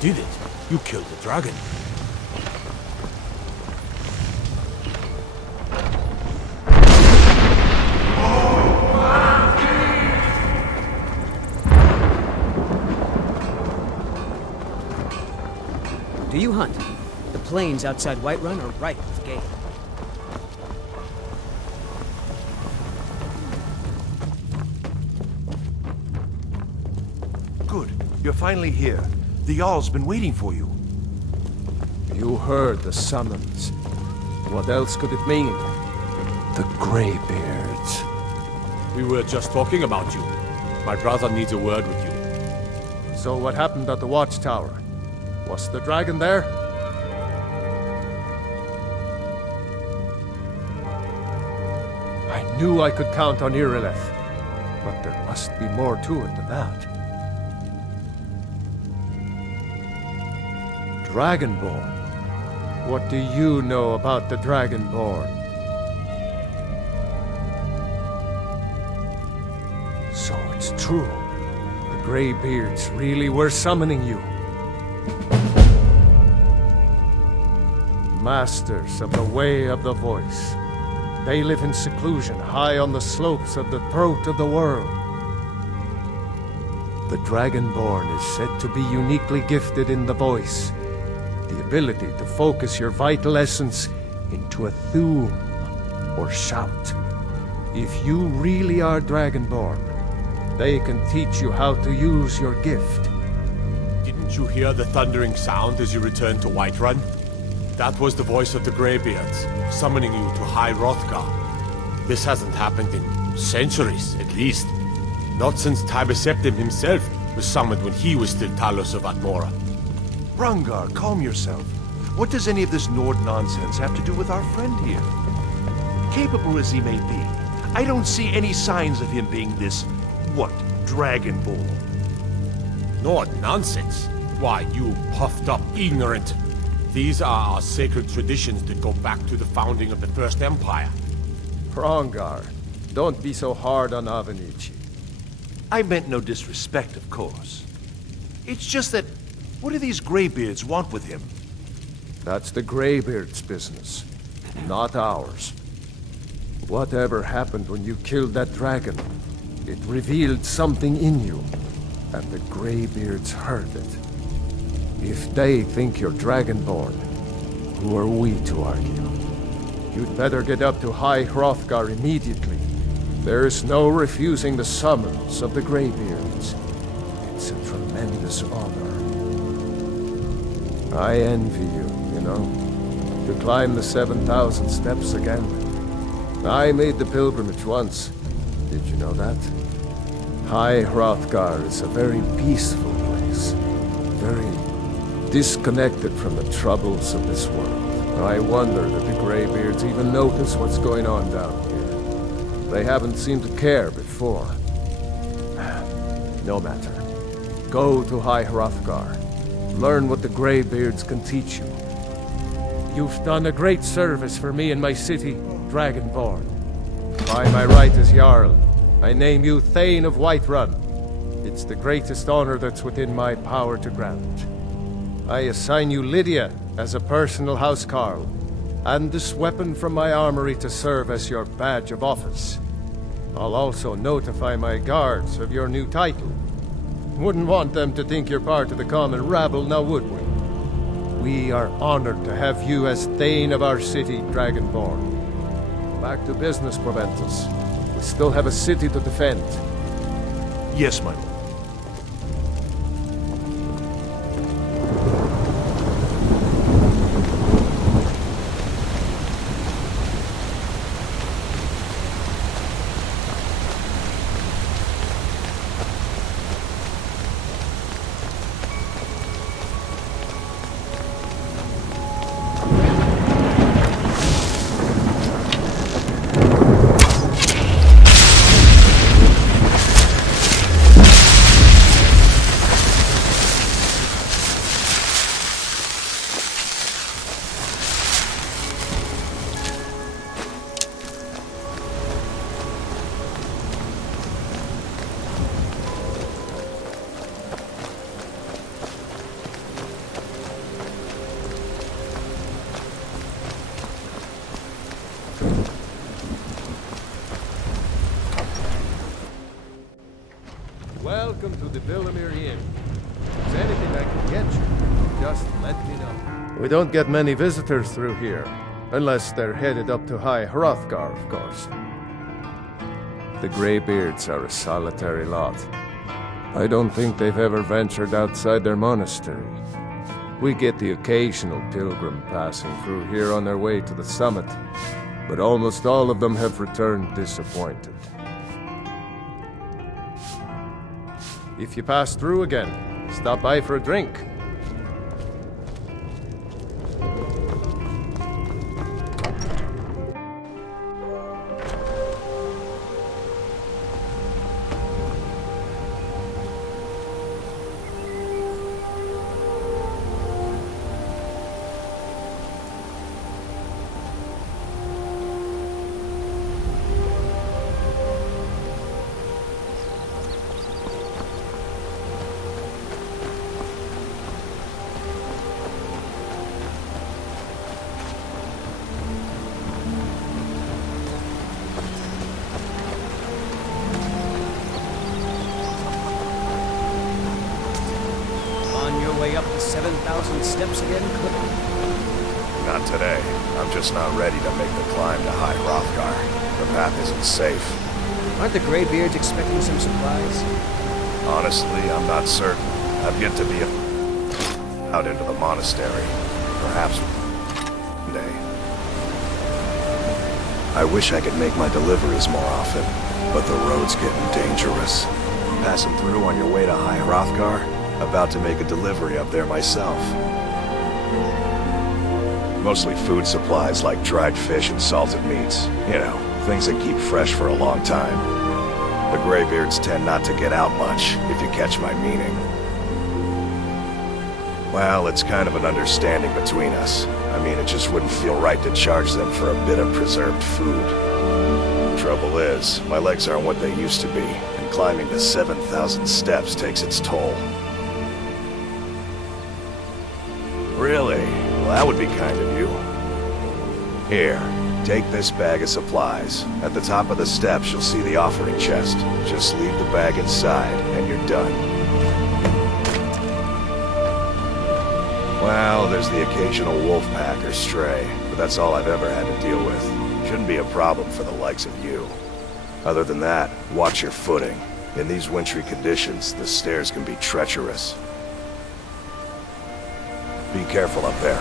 did it. You killed the dragon. Do you hunt? The plains outside Whiterun are ripe with game. Good. You're finally here. The Jarl's been waiting for you. You heard the summons. What else could it mean? The Greybeards. We were just talking about you. My brother needs a word with you. So what happened at the watchtower? Was the dragon there? I knew I could count on Irileth, but there must be more to it than that. Dragonborn? What do you know about the Dragonborn? So it's true. The Greybeards really were summoning you. Masters of the Way of the Voice. They live in seclusion high on the slopes of the throat of the world. The Dragonborn is said to be uniquely gifted in the voice. The ability to focus your vital essence into a thum, or shout. If you really are Dragonborn, they can teach you how to use your gift. Didn't you hear the thundering sound as you returned to Whiterun? That was the voice of the Greybeards, summoning you to High Hrothgar. This hasn't happened in centuries, at least. Not since Tibeseptim himself was summoned when he was still Talos of Atmora. Rangar, calm yourself. What does any of this Nord nonsense have to do with our friend here? Capable as he may be, I don't see any signs of him being this, Dragonborn. Nord nonsense? Why, you puffed up ignorant. These are our sacred traditions that go back to the founding of the First Empire. Hrongar, don't be so hard on Avenici. I meant no disrespect, of course. It's just that, what do these Greybeards want with him? That's the Greybeards' business, not ours. Whatever happened when you killed that dragon, it revealed something in you, and the Greybeards heard it. If they think you're Dragonborn, who are we to argue? You'd better get up to High Hrothgar immediately. There's no refusing the summons of the Greybeards. It's a tremendous honor. I envy you, you know, to climb the 7,000 steps again. I made the pilgrimage once. Did you know that? High Hrothgar is a very peaceful place. Very disconnected from the troubles of this world. I wonder that the Greybeards even notice what's going on down here. They haven't seemed to care before. No matter. Go to High Hrothgar. Learn what the Greybeards can teach you. You've done a great service for me and my city, Dragonborn. By my right as Jarl, I name you Thane of Whiterun. It's the greatest honor that's within my power to grant. I assign you Lydia as a personal housecarl, and this weapon from my armory to serve as your badge of office. I'll also notify my guards of your new title. Wouldn't want them to think you're part of the common rabble, now would we? We are honored to have you as Thane of our city, Dragonborn. Back to business, Proventus. We still have a city to defend. Yes, my lord. Welcome to the Villamere Inn. If there's anything I can get you, just let me know. We don't get many visitors through here, unless they're headed up to High Hrothgar, of course. The Greybeards are a solitary lot. I don't think they've ever ventured outside their monastery. We get the occasional pilgrim passing through here on their way to the summit, but almost all of them have returned disappointed. If you pass through again, stop by for a drink. Way up the 7,000 steps again, Clip? Not today. I'm just not ready to make the climb to High Hrothgar. The path isn't safe. Aren't the Greybeards expecting some supplies? Honestly, I'm not certain. I've yet to be out into the monastery. Perhaps one day. I wish I could make my deliveries more often, but the road's getting dangerous. Passing through on your way to High Hrothgar? About to make a delivery up there myself. Mostly food supplies like dried fish and salted meats. You know, things that keep fresh for a long time. The Greybeards tend not to get out much, if you catch my meaning. Well, it's kind of an understanding between us. I mean, it just wouldn't feel right to charge them for a bit of preserved food. Trouble is, my legs aren't what they used to be, and climbing the 7,000 steps takes its toll. Really? Well, that would be kind of you. Here, take this bag of supplies. At the top of the steps, you'll see the offering chest. Just leave the bag inside, and you're done. Well, there's the occasional wolf pack or stray, but that's all I've ever had to deal with. Shouldn't be a problem for the likes of you. Other than that, watch your footing. In these wintry conditions, the stairs can be treacherous. Be careful up there.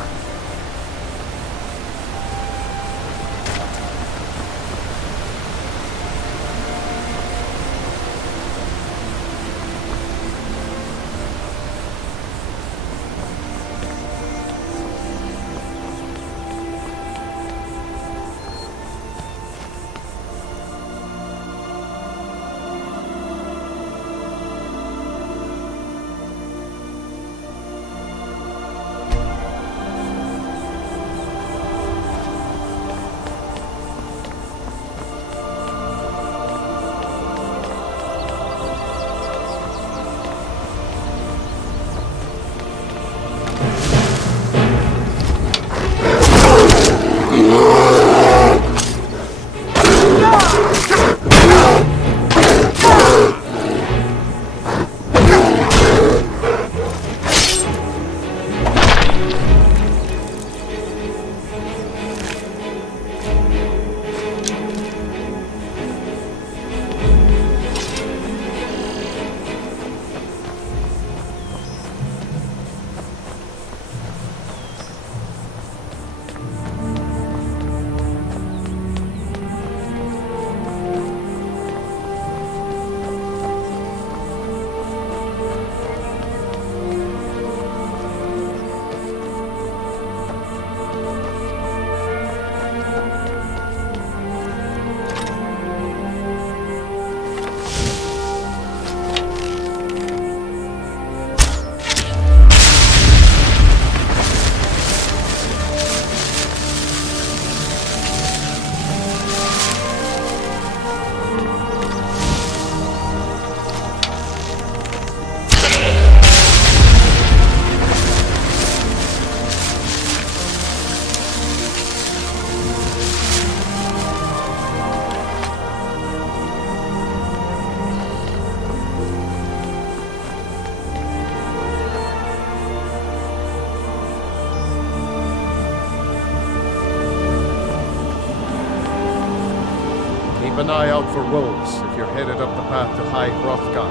an eye out for wolves if you're headed up the path to High Hrothgar.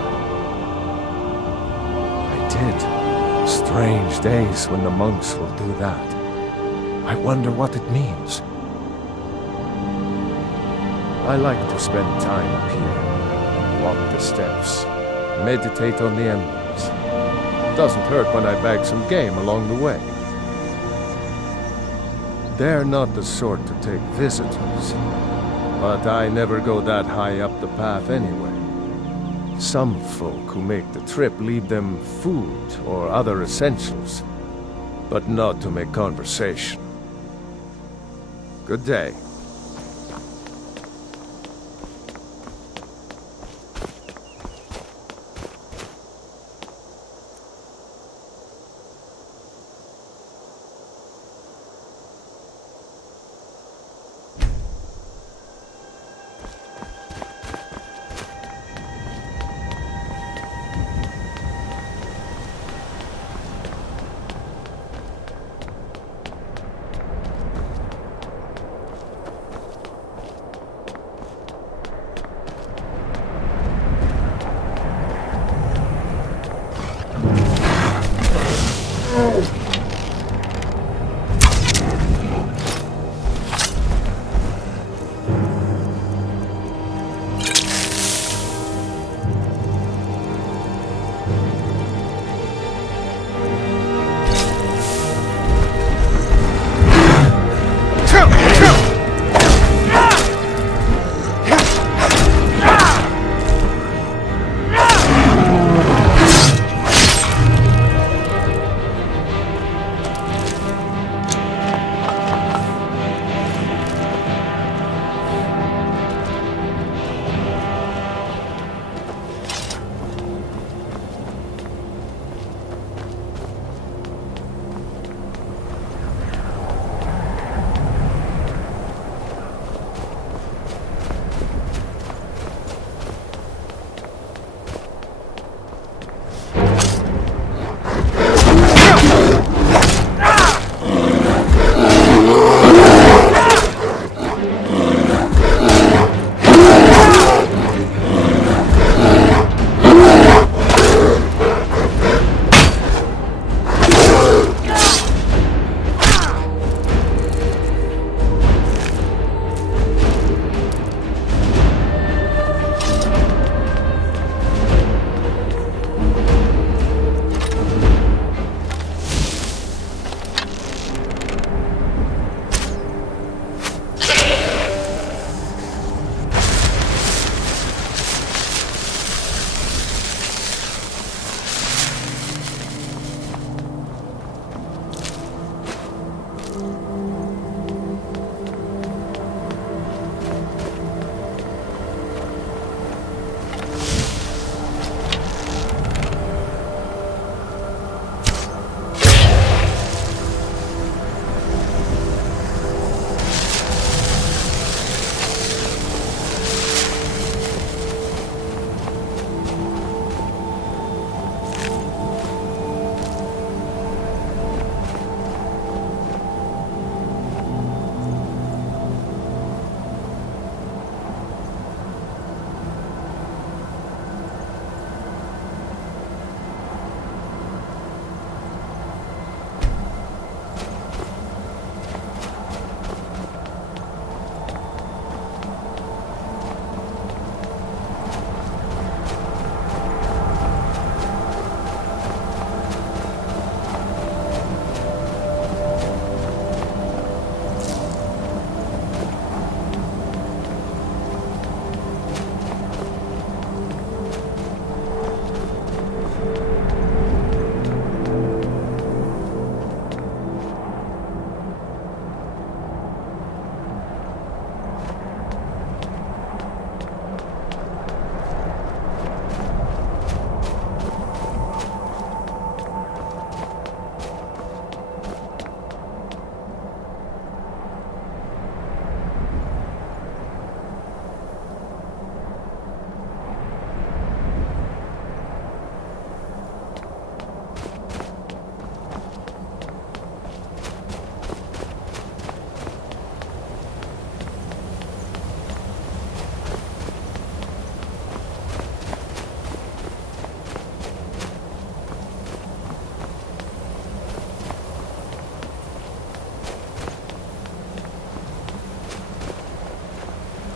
I did. Strange days when the monks will do that. I wonder what it means. I like to spend time up here. Walk the steps. Meditate on the emblems. Doesn't hurt when I bag some game along the way. They're not the sort to take visitors. But I never go that high up the path anyway. Some folk who make the trip leave them food or other essentials, but not to make conversation. Good day.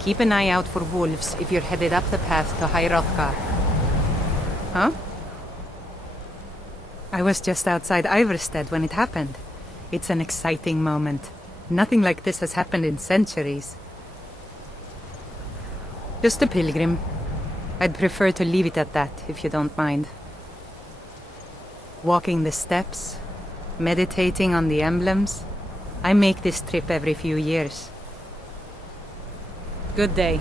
Keep an eye out for wolves if you're headed up the path to High Hrothgar. Huh? I was just outside Iverstead when it happened. It's an exciting moment. Nothing like this has happened in centuries. Just a pilgrim. I'd prefer to leave it at that, if you don't mind. Walking the steps, meditating on the emblems. I make this trip every few years. Good day.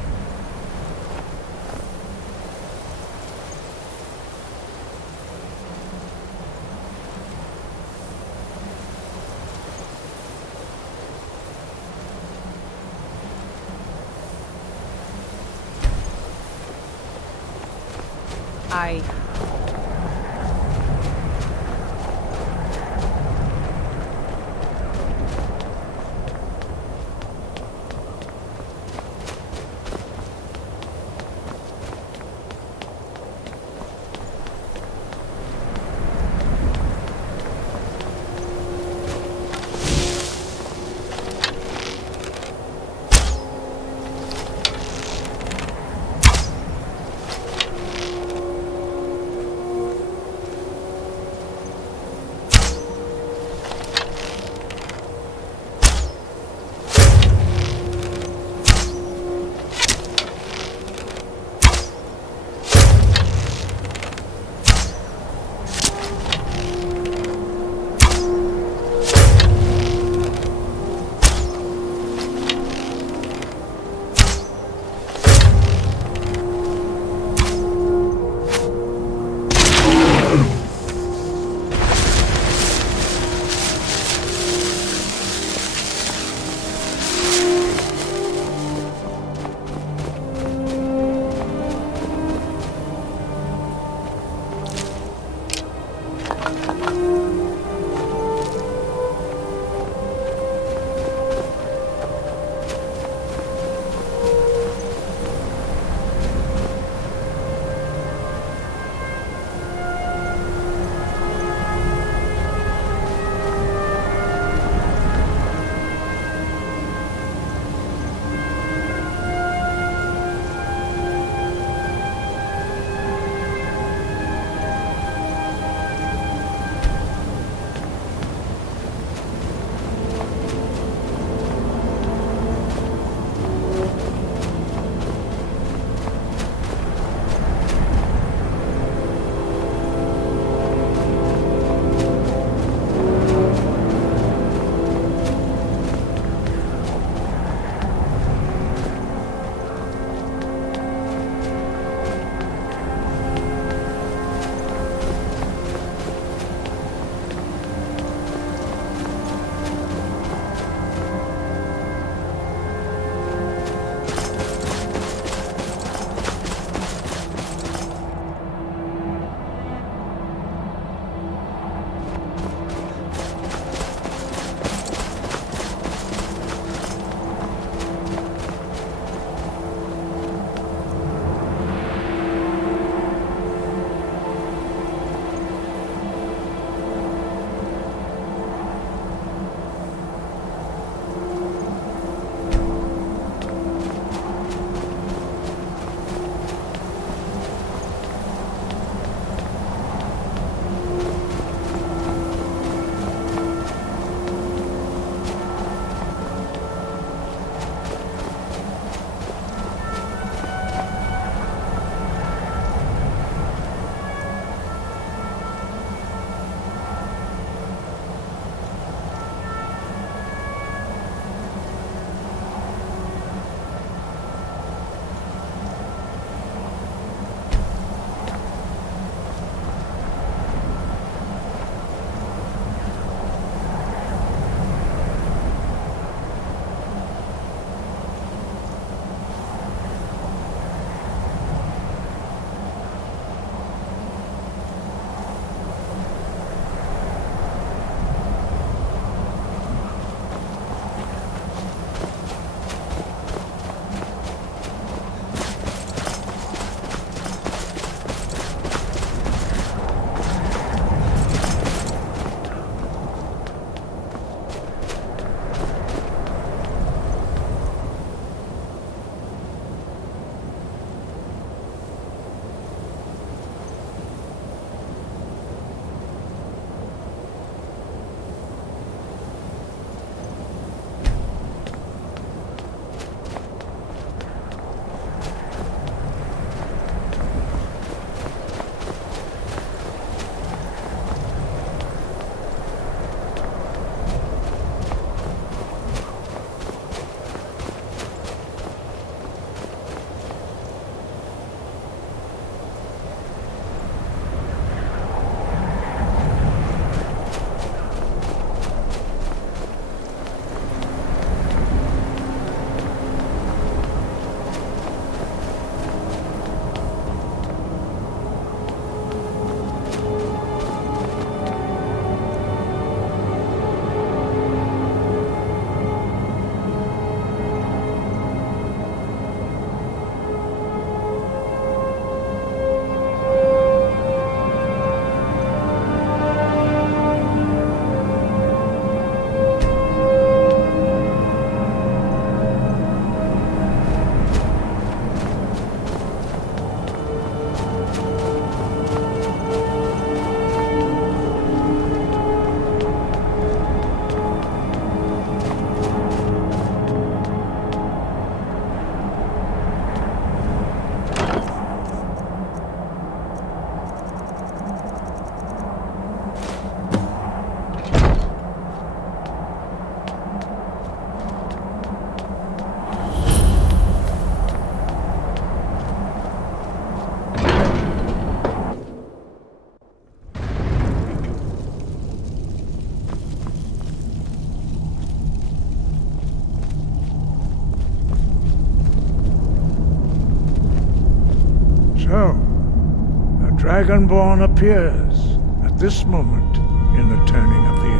Dragonborn appears at this moment in the turning of the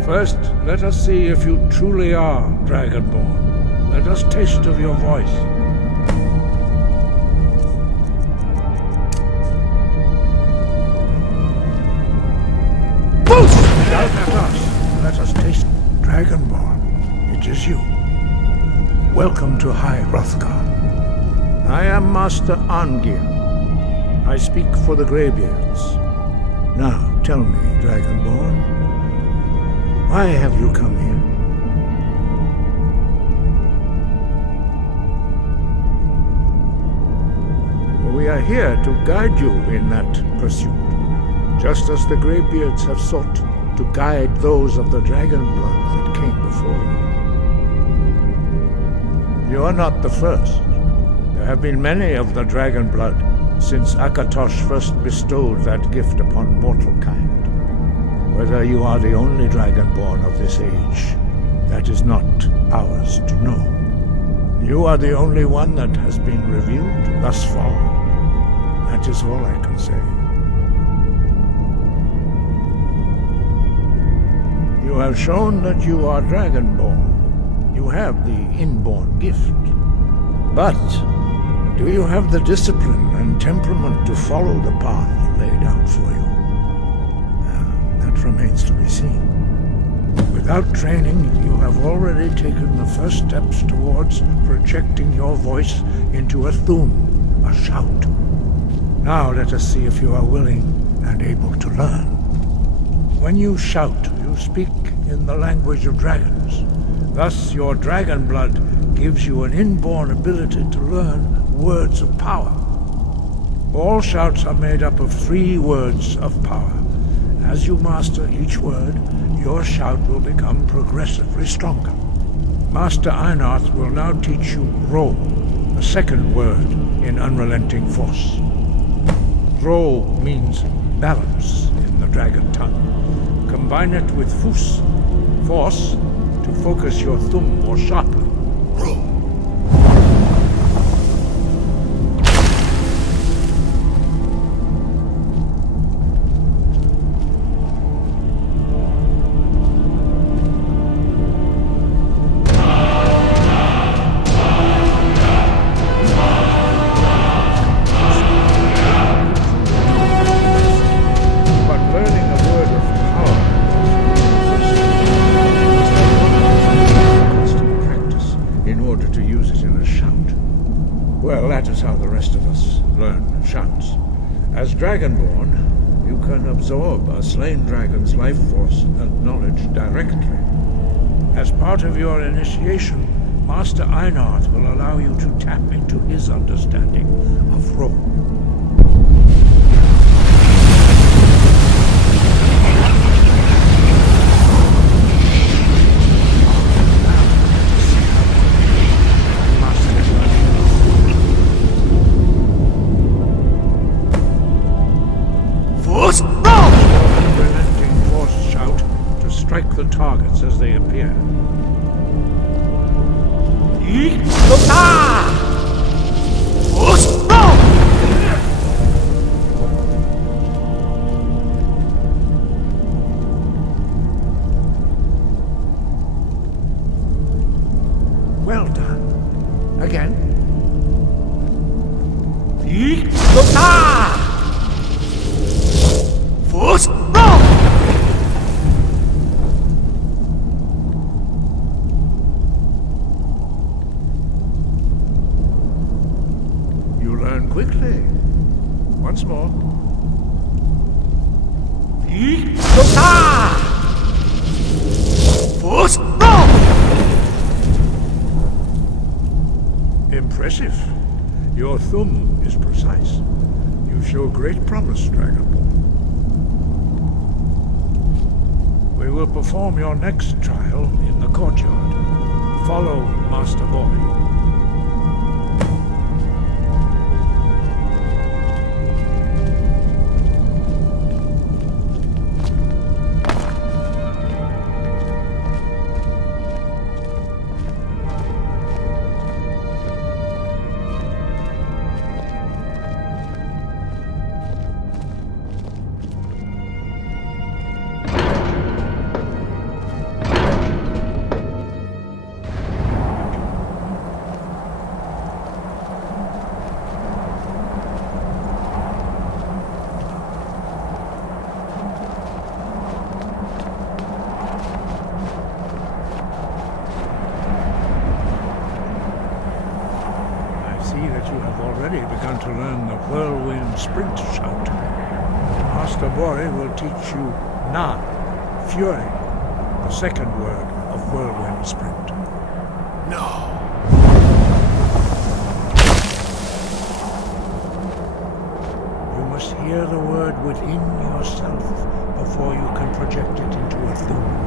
age. First, let us see if you truly are Dragonborn. Let us taste of your voice. Doubt at us. Let us taste Dragonborn. It is you. Welcome to High Hrothgar. I am Master Angir. I speak for the Greybeards. Now, tell me, Dragonborn, why have you come here? We are here to guide you in that pursuit, just as the Greybeards have sought to guide those of the dragon blood that came before you. You are not the first. There have been many of the dragon blood since Akatosh first bestowed that gift upon mortal kind. Whether you are the only dragonborn of this age, that is not ours to know. You are the only one that has been revealed thus far. That is all I can say. You have shown that you are dragonborn. You have the inborn gift. But do you have the discipline and temperament to follow the path laid out for you? That remains to be seen. Without training, you have already taken the first steps towards projecting your voice into a thum, a shout. Now let us see if you are willing and able to learn. When you shout, you speak in the language of dragons. Thus, your dragon blood gives you an inborn ability to learn words of power. All shouts are made up of 3 words of power. As you master each word, your shout will become progressively stronger. Master Einarth will now teach you Ro, the second word in Unrelenting Force. Ro means balance in the dragon tongue. Combine it with Fus, force, to focus your thumb more sharply. Ro. Dragonborn, you can absorb a slain dragon's life force and knowledge directly. As part of your initiation, Master Einarth will allow you to tap into his understanding of Ro. The targets as they appear. Well done. Again. Quickly. Once more. Impressive. Your thumb is precise. You show great promise, Dragonborn. We will perform your next trial in the courtyard. Follow Master Boy. you have already begun to learn the whirlwind sprint shout. Master Bori will teach you Na, Fury, the second word of whirlwind sprint. No. You must hear the word within yourself before you can project it into a theme.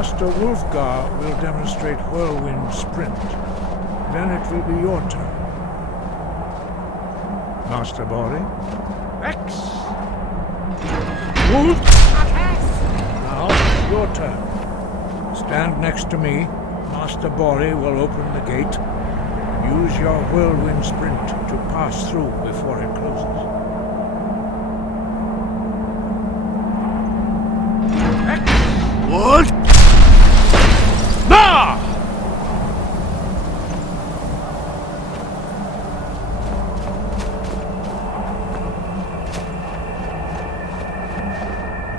Master Wolfgar will demonstrate whirlwind sprint. Then it will be your turn. Master Bori? X! Wolf! Now, your turn. Stand next to me. Master Bori will open the gate. Use your whirlwind sprint to pass through before it closes. What? Ah!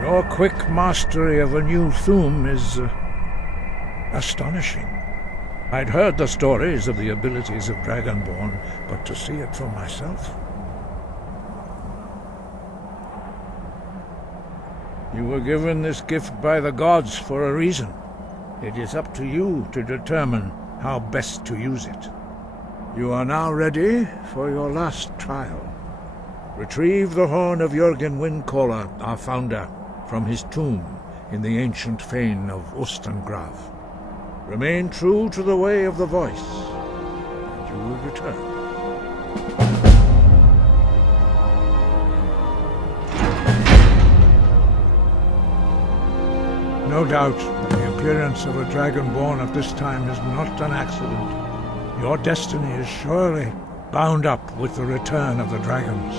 Your quick mastery of a new Thum is astonishing. I'd heard the stories of the abilities of Dragonborn, but to see it for myself... You were given this gift by the gods for a reason. It is up to you to determine how best to use it. You are now ready for your last trial. Retrieve the horn of Jürgen Windcaller, our founder, from his tomb in the ancient fane of Ostengrav. Remain true to the way of the voice, and you will return. No doubt, the appearance of a Dragonborn at this time is not an accident. Your destiny is surely bound up with the return of the dragons.